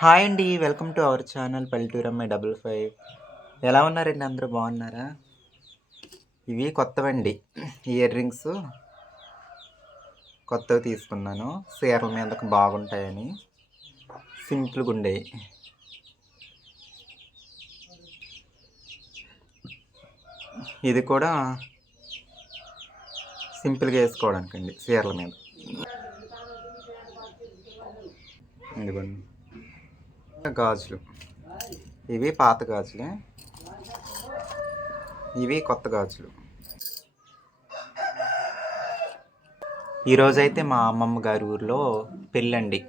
Hi అండి welcome to our channel పల్లెటూరు అమ్మాయి డబుల్ ఫైవ్. ఎలా ఉన్నారండి అందరూ? బాగున్నారా? ఇవి కొత్తవండి. ఇయర్ రింగ్స్ కొత్తవి తీసుకున్నాను. చీరల మీదకు బాగుంటాయని. సింపుల్గా ఉండేవి ఇది కూడా సింపుల్గా వేసుకోవడానికండి చీరల మీద. ఇదిగోండి. గాజులు. ఇవి పాత గాజులే. ఇవి కొత్త గాజులు. ఈరోజైతే మా అమ్మమ్మ గారి ఊరిలో పెళ్ళండి.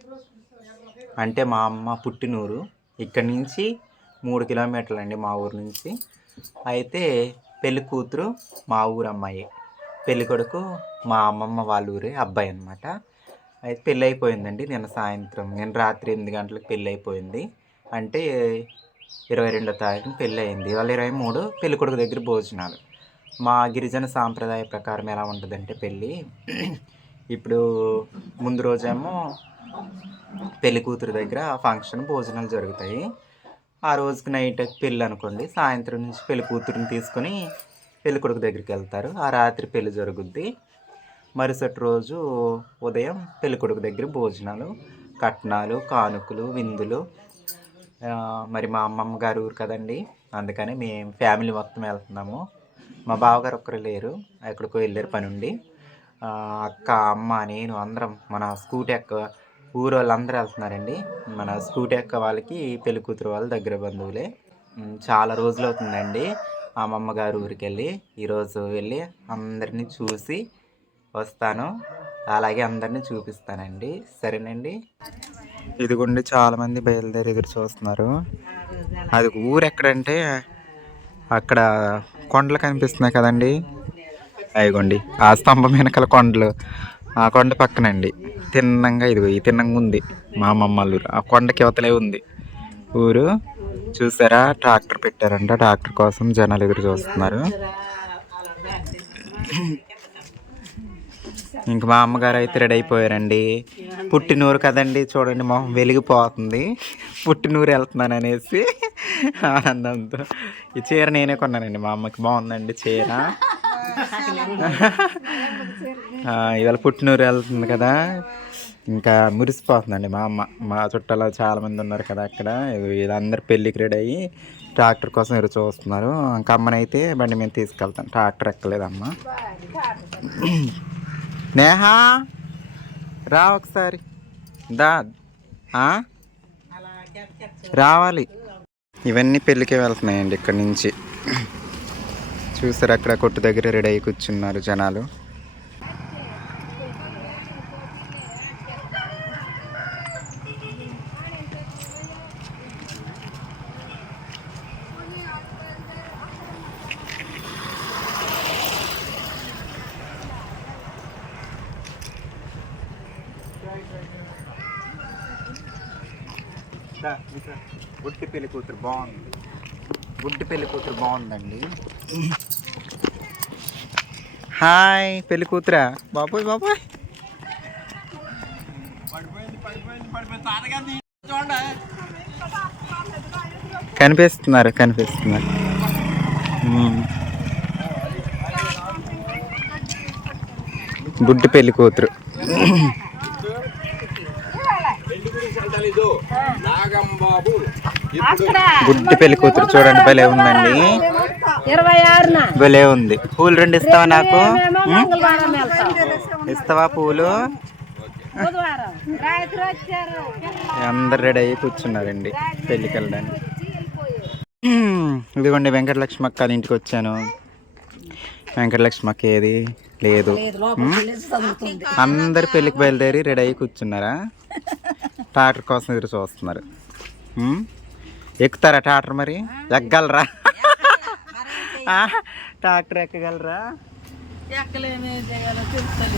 అంటే మా అమ్మ పుట్టినూరు ఇక్కడి నుంచి మూడు కిలోమీటర్లు అండి మా ఊరు నుంచి. అయితే పెళ్ళి కూతురు మా ఊరు అమ్మాయి పెళ్ళికొడుకు మా అమ్మమ్మ వాళ్ళ ఊరే అబ్బాయి అనమాట అయితే పెళ్ళి అయిపోయిందండి నిన్న సాయంత్రం నిన్న రాత్రి ఎనిమిది గంటలకు పెళ్ళి అయిపోయింది అంటే ఇరవై రెండో తారీఖున పెళ్ళి అయింది వాళ్ళ ఇరవై మూడు పెళ్ళి కొడుకు దగ్గర భోజనాలు. మా గిరిజన సాంప్రదాయ ప్రకారం ఎలా ఉంటుందంటే పెళ్ళి ఇప్పుడు ముందు రోజేమో పెళ్ళి కూతురు దగ్గర ఫంక్షన్ భోజనాలు జరుగుతాయి. ఆ రోజుకి నైట్ పెళ్ళి అనుకోండి. సాయంత్రం నుంచి పెళ్ళి కూతురుని తీసుకొని పెళ్ళి కొడుకు దగ్గరికి వెళ్తారు. ఆ రాత్రి పెళ్ళి జరుగుద్ది. మరుసటి రోజు ఉదయం పెళ్ళి కొడుకు దగ్గర భోజనాలు కట్నాలు కానుకలు విందులు. మరి మా అమ్మమ్మ గారు ఊరు కదండి. అందుకని మేము ఫ్యామిలీ మొత్తం వెళ్తున్నాము. మా బావగారు ఒక్కరు లేరు. ఎక్కడికో వెళ్ళారు పని ఉండి అక్క అమ్మ నేను అందరం మన స్కూటీ ఎక్క ఊరు వాళ్ళందరూ వెళ్తున్నారండి. మన స్కూటీ ఎక్క వాళ్ళకి పెళ్ళి కూతురు వాళ్ళ దగ్గర బంధువులే. చాలా రోజులు అవుతుందండి. అమ్మమ్మ గారు ఊరికి వెళ్ళి ఈరోజు వెళ్ళి అందరినీ చూసి వస్తాను. అలాగే అందరినీ చూపిస్తానండి. సరేనండి? ఇదిగోండి చాలా మంది బయలుదేరి ఎదురు చూస్తున్నారు. అది ఊరు ఎక్కడంటే అక్కడ కొండలు కనిపిస్తున్నాయి కదండి. అయ్యగోండి ఆ స్తంభం వెనకాల కొండలు. ఆ కొండ పక్కనండి. తిన్నంగా ఇదిగో ఈ తిన్నంగా ఉంది మా అమ్మమ్మ ఆ కొండకి అవతలే ఉంది ఊరు. చూసారా? ట్రాక్టర్ పెట్టారంట. ట్రాక్టర్ కోసం జనాలు ఎదురు చూస్తున్నారు. ఇంక మా అమ్మగారు అయితే రెడీ అయిపోయారండి. పుట్టినూరు కదండి చూడండి మొహం వెలిగిపోతుంది. పుట్టినూరు వెళ్తున్నాను అనేసి ఆనందంతో. ఈ చీర నేనే కొన్నానండి మా అమ్మకి బాగుందండి చీర. ఇవాళ పుట్టినూరు వెళ్తుంది కదా. ఇంకా మురిసిపోతుందండి మా అమ్మ. మా చుట్టాలు చాలామంది ఉన్నారు కదా అక్కడ. వీళ్ళందరూ పెళ్ళికి రెడీ అయ్యి ట్రాక్టర్ కోసం ఎదురు చూస్తున్నారు. ఇంకా అమ్మనైతే బండి మీద తీసుకెళ్తాను. ట్రాక్టర్ ఎక్కలేదమ్మ. నేహా రా ఒకసారి. దా రావాలి. ఇవన్నీ పెళ్ళికే వెళ్తున్నాయండి ఇక్కడి నుంచి. చూసారు అక్కడ కొట్టు దగ్గర రెడీ అయ్యి కూర్చున్నారు జనాలు. గుడ్డి పెళ్ళి కూతురు బాగుంది. గుడ్డి పెళ్ళి కూతురు బాగుందండి. హాయ్ పెళ్ళి కూతురా? బాబోయ్ బాబోయ్. కనిపిస్తున్నారు కనిపిస్తున్నారు. గుడ్డి పెళ్ళి కూతురు. బుడ్డి పెళ్ళి కూతురు చూడండి భలే ఉందండి. భలే ఉంది. పూలు రెండు ఇస్తావా నాకు? ఇస్తావా పూలు? అందరు రెడీ అయ్యి కూర్చున్నారండి పెళ్ళికి వెళ్ళడానికి ఇదిగోండి వెంకటలక్ష్మి అక్క ఇంటికి వచ్చాను. వెంకటలక్ష్మి అక్క ఏది? లేదు? అందరు పెళ్ళికి బయలుదేరి రెడీ అయ్యి కూర్చున్నారా? ట్రాక్టర్ కోసం ఎదురు చూస్తున్నారు? ఎక్కుతారా ట్రాక్టర్ మరి? ఎక్కగలరా? ఆ? ట్రాక్టర్ ఎక్కగలరా?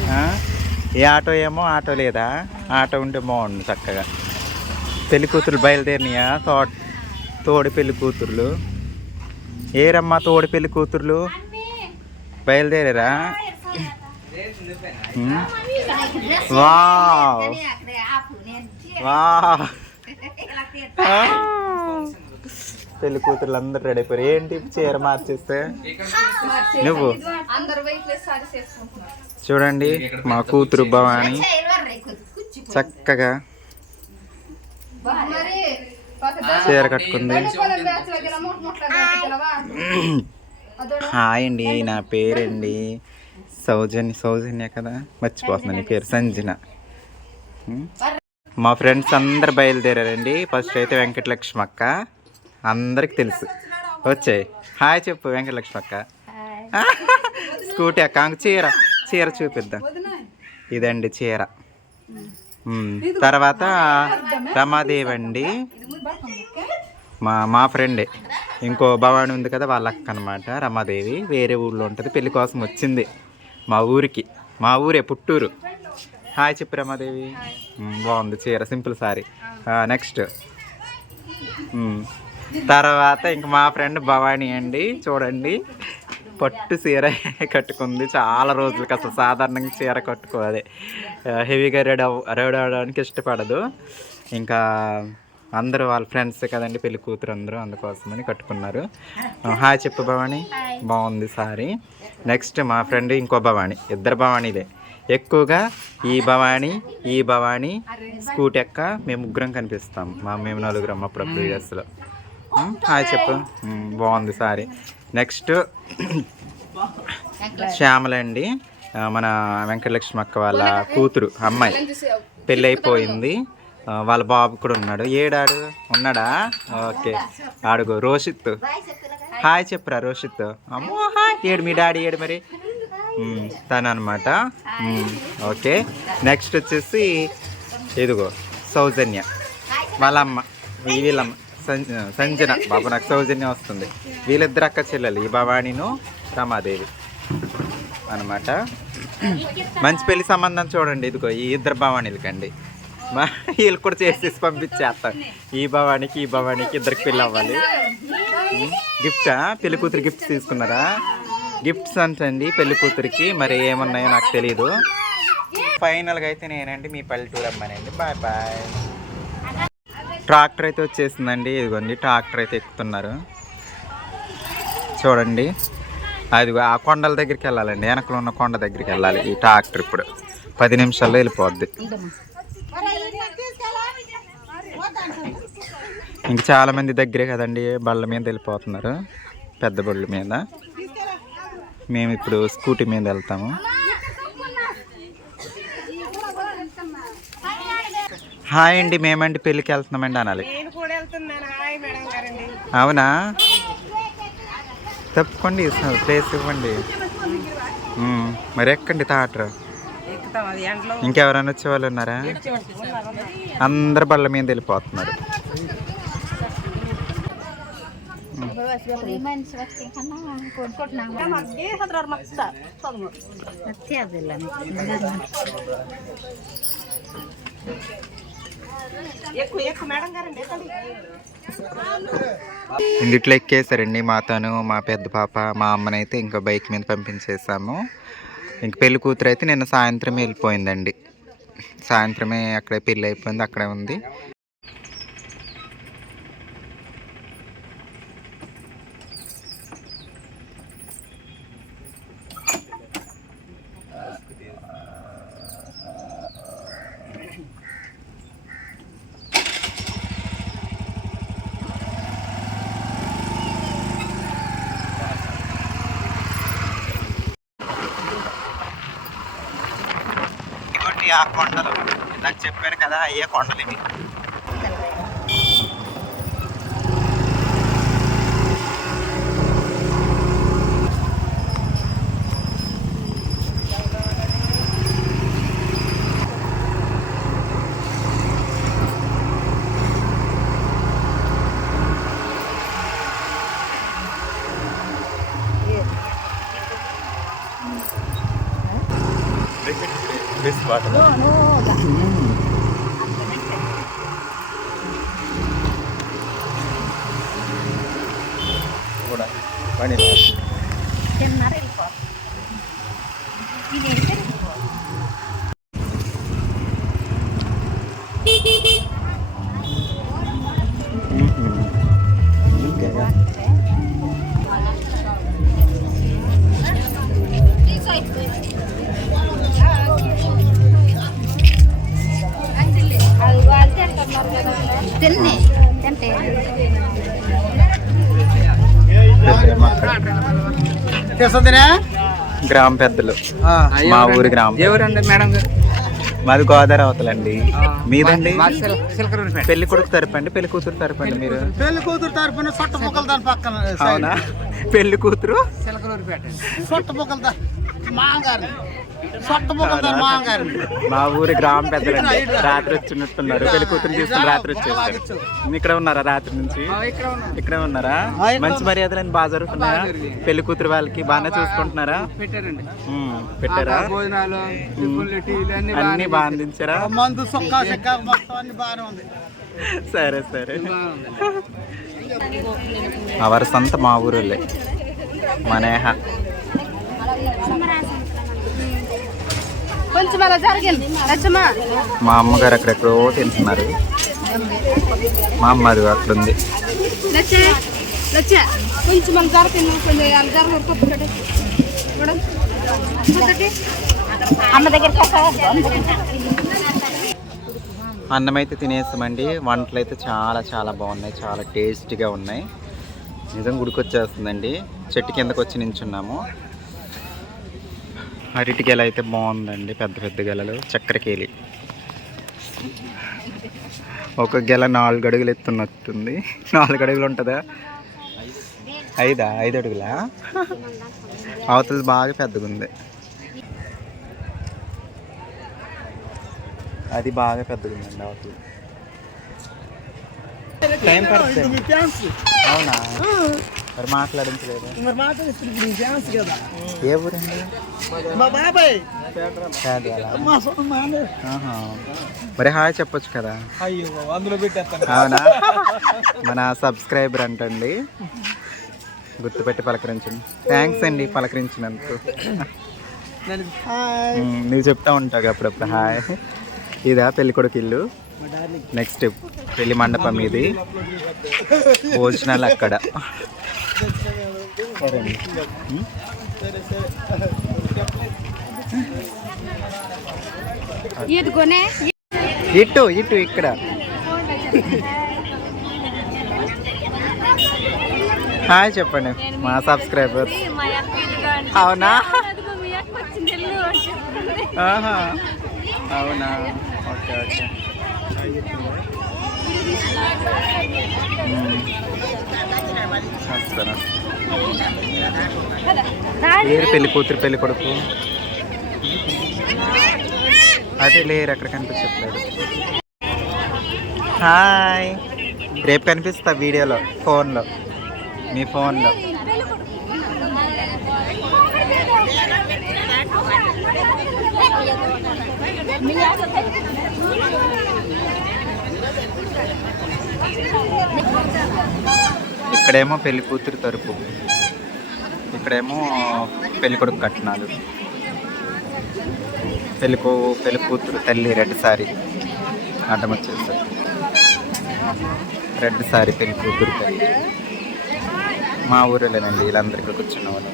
ఆ? ఏ ఆటో ఏమో ఆటో లేదా? ఆటో ఉంటే బాగుండు చక్కగా. పెళ్ళి కూతురు బయలుదేరినాయా? తో తోడి పెళ్ళి కూతుర్లు. ఏరమ్మా తోడి పెళ్ళి కూతుర్లు? బయలుదేరారా? వావ్. ఆ. పెళ్ళి కూతురు అందరు రెడీ అయిపోయారు. ఏంటి చీర మార్చేస్తే? నువ్వు? చూడండి మా కూతురు భవాని. చక్కగా చీర కట్టుకుంది. హాయ్ అండి నా పేరండి సౌజన్య సౌజన్య కదా? మర్చిపోతున్నాను నీ పేరు సంజన? మా ఫ్రెండ్స్ అందరు బయలుదేరారండి. ఫస్ట్ అయితే వెంకటలక్ష్మి అక్క. అందరికి తెలుసు. వచ్చాయి. హాయ్ చెప్పు వెంకటలక్ష్మి అక్క. స్కూటీ అక్క చీర చీర చూపిద్దాం. ఇదండి చీర. తర్వాత రమాదేవి అండి మా మా ఫ్రెండే. ఇంకో భవాని ఉంది కదా వాళ్ళ అక్క అనమాట రమాదేవి. వేరే ఊళ్ళో ఉంటుంది పెళ్ళి కోసం వచ్చింది. మా ఊరికి. మా ఊరే పుట్టూరు. హాయ్ చెప్పు రమాదేవి బాగుంది చీర సింపుల్ సారీ. నెక్స్ట్. తర్వాత ఇంక మా ఫ్రెండ్ భవానీ అండి చూడండి. పట్టు చీర కట్టుకుంది చాలా రోజులకి అసలు సాధారణంగా చీర కట్టుకోవాలి హెవీగా రెడీ అవ్ రెడీ అవ్వడానికి ఇష్టపడదు. ఇంకా అందరూ వాళ్ళ ఫ్రెండ్స్ కదండి పెళ్ళి కూతురు అందరూ అందుకోసమని కట్టుకున్నారు. హాయ్ చెప్పు భవాని. బాగుంది సారీ. నెక్స్ట్ మా ఫ్రెండ్ ఇంకో భవాని ఇద్దరు భవానీలే. ఎక్కువగా ఈ భవాని ఈ భవాని స్కూటీ ఎక్క మేము ముగ్గురం కనిపిస్తాం. మా మేము నలుగురం అప్పుడప్పుడు వీడియోస్లో హాయ్ చెప్పు. బాగుంది సారీ. నెక్స్ట్ శ్యామల అండి ఆ, మన వెంకటలక్ష్మి అక్క వాళ్ళ కూతురు అమ్మాయి. పెళ్ళి అయిపోయింది ఆ, వాళ్ళ బాబు కూడా ఉన్నాడు. ఏడాడు? ఉన్నాడా? ఓకే. ఆడుగో రోషిత్. హాయ్ చెప్పురా రోషిత్. అమ్మో హాయ్. ఏడు మీ డాడీ ఏడు మరి? ఉమ్, అనమాట ఓకే. నెక్స్ట్ వచ్చేసి ఇదిగో సౌజన్య. వాళ్ళమ్మ వీళ్ళమ్మ సంజన. బాబు నాకు సౌజన్య వస్తుంది. వీళ్ళిద్దరు అక్క చెల్లెలు ఈ భవానీను రమాదేవి అనమాట మంచి పెళ్ళి సంబంధం చూడండి. ఇదిగో ఈ ఇద్దరు భవానీలకండి. మా వీళ్ళు కూడా చేసేసి పంపించేస్తాం. ఈ భవానికి ఈ భవానికి ఇద్దరికి పెళ్ళి అవ్వాలి. గిఫ్టా? పెళ్ళి కూతురు గిఫ్ట్స్ తీసుకున్నారా? గిఫ్ట్స్ అంటండి పెళ్ళి కూతురికి. మరి ఏమున్నాయో నాకు తెలియదు ఫైనల్గా అయితే నేనండి మీ పల్లెటూరు అమ్మానండి. Bye bye. ట్రాక్టర్ అయితే వచ్చేసిందండి. ఇదిగోండి ట్రాక్టర్ అయితే ఎక్కుతున్నారు. చూడండి. అదిగో ఆ కొండల దగ్గరికి వెళ్ళాలండి. వెనకలో ఉన్న కొండ దగ్గరికి వెళ్ళాలి ఈ ట్రాక్టర్ ఇప్పుడు. పది నిమిషాల్లో వెళ్ళిపోద్ది. ఇంక చాలామంది దగ్గరే కదండి బళ్ళ మీద వెళ్ళిపోతున్నారు. పెద్ద బళ్ళ మీద. మేము ఇప్పుడు స్కూటీ మీద వెళ్తాము. హాయ్ అండి మేమండి పెళ్ళికి వెళ్తున్నామండి అనాలి. అవునా? తప్పుకోండి ప్లేస్ ఇవ్వండి. మరి ఎక్కండి ఎండలో. ఇంకెవరైనా వచ్చే వాళ్ళు ఉన్నారా? అందరు బళ్ళ మీద వెళ్ళిపోతున్నారు. ఎక్కువ ఎక్కువ మేడం గారండి ఎక్కేసారండి మాతను మా పెద్ద పాప మా అమ్మనైతే ఇంకా బైక్ మీద పంపించేసాము. ఇంక పెళ్ళి కూతురు అయితే నిన్న సాయంత్రం వెళ్ళిపోయిందండి. సాయంత్రమే అక్కడే పెళ్ళి అయిపోయింది అక్కడే ఉంది. ఇవి ఆ కొండలు ఇందాక చెప్పాను కదా అయ్యే కొండలు ఇవి Thank you. Bismarck. No, no, that. Mm. Vanilla. గ్రామ పెద్దలు. మా ఊరి గ్రామం. ఎవరండి మేడం? గారు మాది గోదావరి అవతలండి. మీదండి. పెళ్ళి కొడుకు తరపండి పెళ్ళి కూతురు తరపండి మీరు? పెళ్ళి కూతురు తరపున సొట్ట దాని పక్కన అవునా? పెళ్ళి కూతురు? సిల్కరూరిపేట అండి. సొట్ట పొక్కలు దా మా ఊరి గ్రామ పెద్దలండి. రాత్రి వచ్చినట్టున్నారు. పెళ్ళి కూతురు తీసుకుని రాత్రి వచ్చేసారు. ఇక్కడ ఉన్నారా రాత్రి నుంచి? ఇక్కడ ఉన్నాం. ఇక్కడే ఉన్నారా? మంచి మర్యాదలు బాగా జరుగుతున్నాయా? పెళ్ళి కూతురు వాళ్ళకి బాగానే చూసుకుంటున్నారా? పెట్టారా? అన్ని బాగా అందించారా? మందు సరే సరే. అవర్ సంత మా ఊరులే మనేహ కొంచెం అలా లచ్చమ్మా. మా అమ్మగారు అక్కడెక్కడో తింటున్నారు. మా అమ్మ అది అట్లుంది కొంచెం అలా అలా పప్పు అమ్మ దగ్గర అన్నం అయితే తినేస్తామండి. వంటలు అయితే చాలా చాలా బాగున్నాయి. చాలా టేస్టీగా ఉన్నాయి. నిజం గుడికొచ్చేస్తుందండి. చెట్టు కిందకు వచ్చి నించున్నాము. అరటి గెల అయితే బాగుందండి పెద్ద పెద్ద గెలలు. చక్కెరకేలి ఒక గెల నాలుగు అడుగులు ఎత్తున్నట్టుంది. నాలుగు అడుగులు ఉంటుందా? ఐదా? ఐదు అడుగులా? అవతల బాగా పెద్దగా ఉంది అది బాగా పెద్దగా ఉందండి అవతల టైం పడుతుంది. అవునా? మరి మాట్లాడించలేదు? మరి మాట ఇప్పుడు ఛాన్స్ కదా. ఏ ఊరండి? మా బాబాయ్. మరి హాయ్ చెప్పొచ్చు కదా? అందులో అవునా? మన సబ్స్క్రైబర్ అంటండి. గుర్తుపెట్టి పలకరించండి. థ్యాంక్స్ అండి పలకరించినందుకు. నువ్వు చెప్తా ఉంటావు అప్పుడప్పుడు. హాయ్. ఇదా పెళ్ళి కొడుకు ఇల్లు. నెక్స్ట్ పెళ్ళి మండపం ఇది. భోజనాలు అక్కడ ఇటు ఇటు ఇక్కడ. హాయ్ చెప్పండి మా సబ్స్క్రైబర్స్. అవునా. అవునా? Okay okay. లేరు పెళ్ళి కూతురు పెళ్ళి కొడుకు. అదే లేరు అక్కడ కనిపించట్లేదు. హాయ్. రేపు కనిపిస్తా వీడియోలో ఫోన్లో. మీ ఫోన్లో. ఇక్కడేమో పెళ్ళి కూతురు తరపు. ఇక్కడేమో పెళ్ళి కొడుకు కట్నాలు. పెళ్ళి పెళ్ళి కూతురు తల్లి రెడ్ సారీ అడ్డం వచ్చేసారు రెడ్ సారీ పెళ్ళి కూతురు తల్లి. మా ఊరేలేనండి వీళ్ళందరికీ కూర్చున్న వాళ్ళు.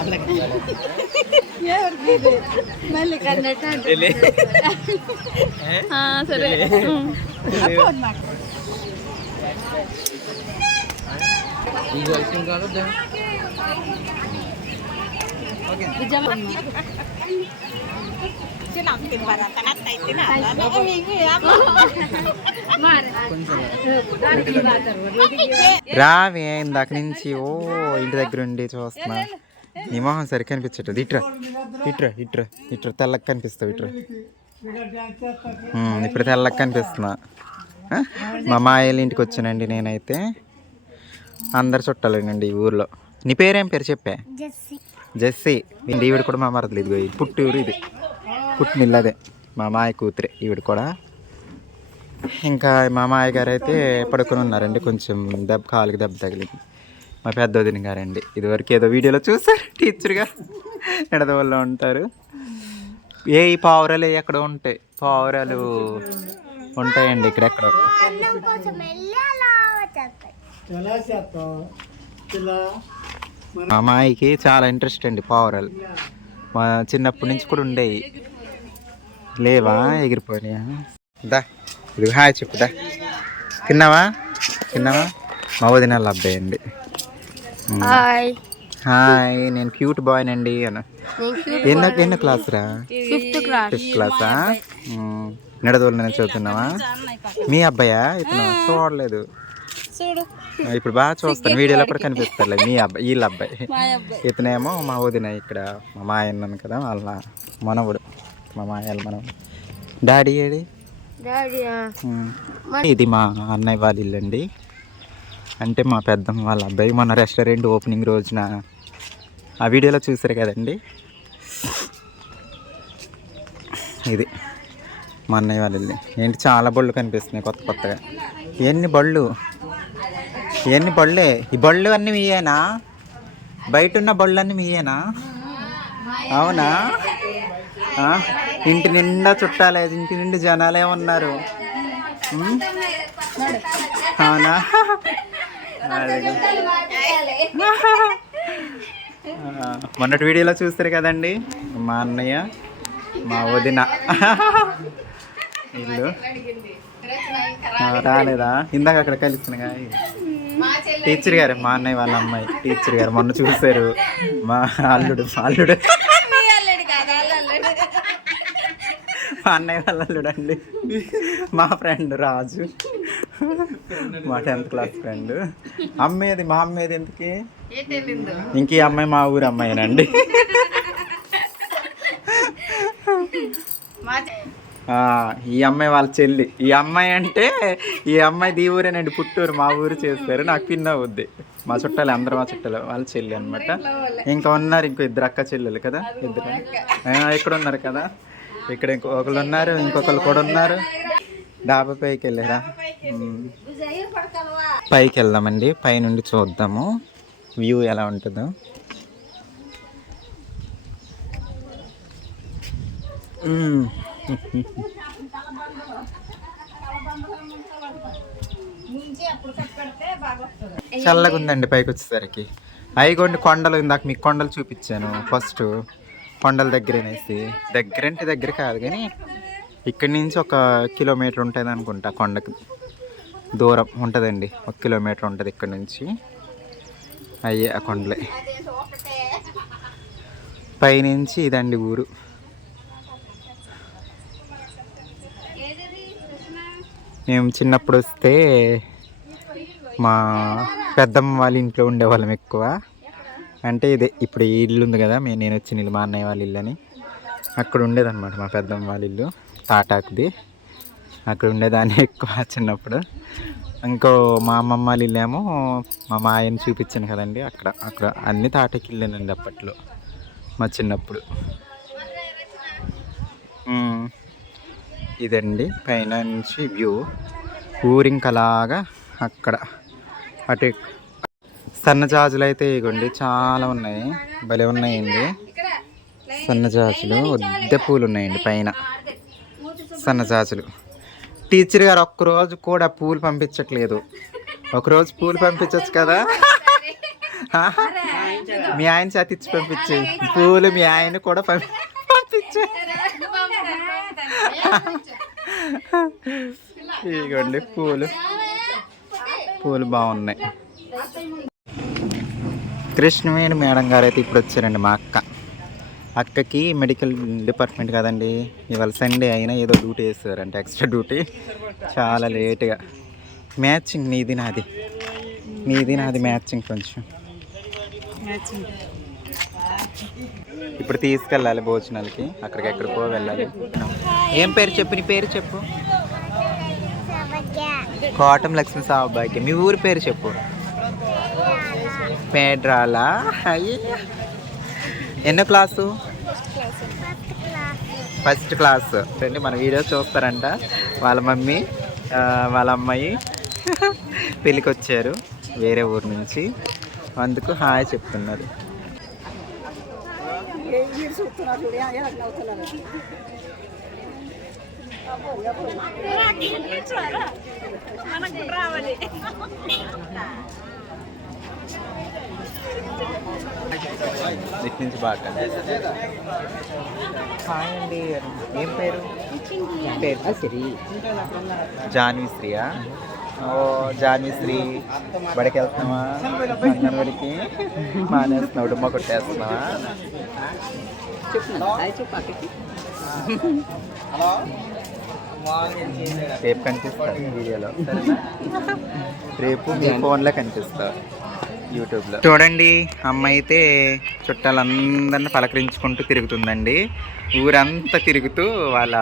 అలా ప్లే చేస్తారు మనం నేను జతకని రావే ఇందాక నుంచి ఓ ఇంటి దగ్గర ఉండి చూస్తున్నా. నీ మొహం సరి కనిపించట్లేదు. ఇట్రా ఇట్రా ఇట్రా ఇట్రా తెల్లకి కనిపిస్తావు ఇట్రా ఇప్పుడు తెల్లకి కనిపిస్తున్నా? మా మాయల ఇంటికి వచ్చానండి నేనైతే. అందరు చుట్టాలేనండి ఈ ఊర్లో. నీ పేరేం పేరు చెప్పే? జెస్సీ. ఈవిడ కూడా మా మరదలు ఇదిగో ఇది పుట్టూరు ఇది. పుట్టినిల్లు అదే మా మాయ కూతురే ఈవిడ కూడా. ఇంకా మా మాయ గారు అయితే పడుకొని ఉన్నారండి. కొంచెం దెబ్బ కాలుకి దెబ్బ తగిలింది. మా పెద్ద వదిన గారండి. ఇదివరకు ఏదో వీడియోలో చూసారు టీచర్గా ఎడదవల్లో ఉంటారు. ఏ ఈ పావురాలు ఎక్కడ ఉంటాయి. పావురాలు ఉంటాయండి ఇక్కడెక్కడ మా అమ్మాయికి చాలా ఇంట్రెస్ట్ అండి పావురాలు. మా చిన్నప్పటి నుంచి కూడా ఉండేవి లేవా ఎగిరిపోయినాయా? దా ఇది హాయ్ చెప్పు దా. తిన్నావా? తిన్నావా? మా వదిన వాళ్ళ అబ్బాయి అండి. హాయ్. హాయ్ నేను క్యూట్ బాయ్ అండి అన్న ఎన్నో ఎన్నో క్లాస్ రా? Fifth class. ఫిఫ్త్ క్లాసా? నిడదోళ్ళు నేను చదువుతున్నావా? మీ అబ్బాయా? ఇతను చూడలేదు. చూడు. ఇప్పుడు బాగా చూస్తాను. వీడియోలో కూడా కనిపిస్తారు మీ అబ్బాయి వీళ్ళ అబ్బాయి. ఇతనేమో మా వదిన ఇక్కడ మా అన్నాను కదా వాళ్ళ మనవుడు. మా మాయ వాళ్ళ మనవుడు డాడీ ఏడి. ఇది మా అన్నయ్య వాళ్ళ ఇల్లు అండి అంటే మా పెద్దమ్మ వాళ్ళ అబ్బాయి మొన్న రెస్టారెంట్ ఓపెనింగ్ రోజున ఆ వీడియోలో చూసారు కదండి. ఇది మా అన్నయ్య వాళ్ళ ఇల్లు. ఏంటి చాలా బళ్ళు కనిపిస్తున్నాయి కొత్త కొత్తగా. ఎన్ని బళ్ళు? ఎన్ని బళ్ళే? ఈ బళ్ళు అన్నీ మీయేనా? బయట ఉన్న బళ్ళు అన్నీ మీయేనా? అవునా? ఇంటి నిండా చుట్టాలే ఇంటి నిండా జనాలే ఉన్నారు. అవునా? మొన్నటి వీడియోలో చూస్తారు కదండి మా అన్నయ్య మా వదిన. ఇల్లు. రాలేదా? ఇందాక అక్కడ కలిసినగా టీచర్ గారు మా అన్నయ్య వాళ్ళ అమ్మాయి టీచర్ గారు మొన్న చూశారు. మా అల్లుడు మా అల్లుడు. మా అన్నయ్య వాళ్ళ మా ఫ్రెండ్ రాజు. మా టెన్త్ క్లాస్ ఫ్రెండ్. అమ్మేది మా అమ్మేది ఎందుకు? ఇంక ఈ అమ్మాయి మా ఊరు అమ్మాయినండి. ఈ అమ్మాయి వాళ్ళ చెల్లి. ఈ అమ్మాయి అంటే ఈ అమ్మాయి దీ ఊరేనండి పుట్టూరు మా ఊరు చేస్తారు. నాకు పిన్న అవుద్ది. మా చుట్టాలు అందరు మా చుట్టాలు వాళ్ళ చెల్లి అనమాట ఇంకా ఉన్నారు ఇంకో ఇద్దరు అక్క చెల్లెలు కదా? ఇద్దరు. ఇక్కడ ఉన్నారు కదా? ఇక్కడ ఇంకో ఒకళ్ళు ఉన్నారు ఇంకొకళ్ళు కూడా ఉన్నారు. డాబా పైకి వెళ్ళారా. పైకి వెళ్దామండి. పైనుండి చూద్దాము. వ్యూ ఎలా ఉంటుందో. చల్లగా ఉందండి పైకి వచ్చేసరికి. అయిగోండి కొండలు ఇందాక మీకు కొండలు చూపించాను. ఫస్ట్ కొండల దగ్గరనేసి దగ్గరంటే దగ్గర కాదు కానీ ఇక్కడి నుంచి ఒక కిలోమీటర్ ఉంటుంది అనుకుంటా కొండకి. దూరం ఉంటుందండి. ఒక కిలోమీటర్ ఉంటుంది ఇక్కడ నుంచి. అయ్యే ఆ కొండలే. పైనుంచి ఇదండి ఊరు. మేము చిన్నప్పుడు వస్తే మా పెద్దమ్మ వాళ్ళ ఇంట్లో ఉండేవాళ్ళం ఎక్కువ. అంటే ఇదే ఇప్పుడు ఈ ఇల్లు ఉంది కదా మే నేను వచ్చిన ఇల్లు మా అన్నయ్య వాళ్ళ ఇల్లు అని అక్కడ ఉండేదన్నమాట మా పెద్దమ్మ వాళ్ళ ఇల్లు తాటాకుది. అక్కడ ఉండేదాన్ని ఎక్కువ చిన్నప్పుడు. ఇంకో మా అమ్మమ్మ వాళ్ళ ఇల్లేమో మా మాయని చూపించాను కదండి అక్కడ అక్కడ అన్ని తాటకి ఇల్లేనండి అప్పట్లో మా చిన్నప్పుడు. ఇదండి పైన నుంచి వ్యూ ఊరింకలాగా అక్కడ అటు సన్నజాజులు అయితే ఇగోండి చాలా ఉన్నాయి. భలే ఉన్నాయండి. సన్నజాజులు ఉద్దె పూలు ఉన్నాయండి పైన. సన్నజాజులు. టీచర్ గారు ఒక్కరోజు కూడా పూలు పంపించట్లేదు. ఒకరోజు పూలు పంపించవచ్చు కదా? మీ ఆయన చేతిచ్చి పంపించి. పూలు మీ ఆయన కూడా పంపి పంపించే. ఇదిగోండి పూలు. పూలు బాగున్నాయి. కృష్ణవేణి మేడం గారు అయితే ఇప్పుడు వచ్చారండి మా అక్క. అక్కకి మెడికల్ డిపార్ట్మెంట్ కదండి ఇవాళ సండే అయినా ఏదో డ్యూటీ వేస్తారంటే ఎక్స్ట్రా డ్యూటీ. చాలా లేట్గా. మ్యాచింగ్ నీది నాది. నీది నాది మ్యాచింగ్ కొంచెం. ఇప్పుడు తీసుకెళ్ళాలి భోజనాలకి అక్కడికి ఎక్కడికో వెళ్ళాలి. ఏం పేరు చెప్పు నీ పేరు చెప్పు. కోటం లక్ష్మీ సాబాకి మీ ఊరి పేరు చెప్పు. పేడ్రాలా? ఎన్నో క్లాసు? First class. రండి మన వీడియో చూస్తారంట. వాళ్ళ మమ్మీ వాళ్ళ అమ్మాయి పెళ్ళికి వచ్చారు వేరే ఊరు నుంచి. అందుకు హాయ్ చెప్తున్నారు. ఇటు నుంచి బాగా హాయ్ అండి. ఏం పేరు? పేరు? శ్రీ జాన్వి శ్రీయా. ఓ జాన్వి శ్రీ. బడికి వెళ్తున్నావా అంగన్వాడికి? మానేస్తున్నావు డుమ్మ కొట్టేస్తున్నావా? రేపు కనిపిస్తారు వీడియోలో. రేపు మీ ఫోన్లో కనిపిస్తారు యూట్యూబ్లో. చూడండి అమ్మ అయితే చుట్టాలందరిని పలకరించుకుంటూ తిరుగుతుందండి. ఊరంతా తిరుగుతూ వాళ్ళ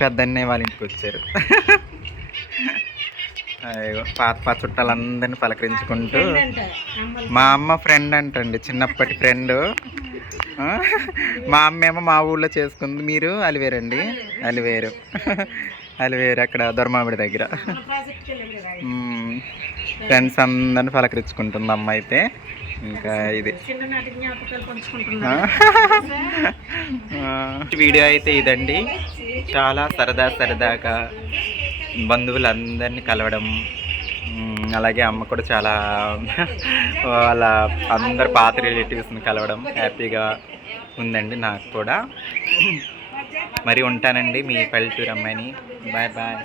పెద్దన్నయ్య వాళ్ళ ఇంటికి వచ్చారు. అయ్యో పాత పాత చుట్టాలందరినీ పలకరించుకుంటూ మా అమ్మ ఫ్రెండ్ అంటండి చిన్నప్పటి ఫ్రెండ్. మా అమ్మ ఏమో మా ఊళ్ళో చేసుకుంది. మీరు అలివేరండి? అలివేరు. అలివేరు అక్కడ దొరమామిడి దగ్గర. ఫ్రెండ్స్ అందరిని పలకరించుకుంటుంది అమ్మ అయితే ఇంకా ఇది. వీడియో అయితే ఇదండి. చాలా సరదా సరదాగా బంధువులందరినీ కలవడం. అలాగే అమ్మ కూడా చాలా వాళ్ళ అందరు పాత రిలేటివ్స్ని కలవడం హ్యాపీగా ఉందండి నాకు కూడా. మరి ఉంటానండి మీ పల్లెటూరు అమ్మాయిని. Bye bye.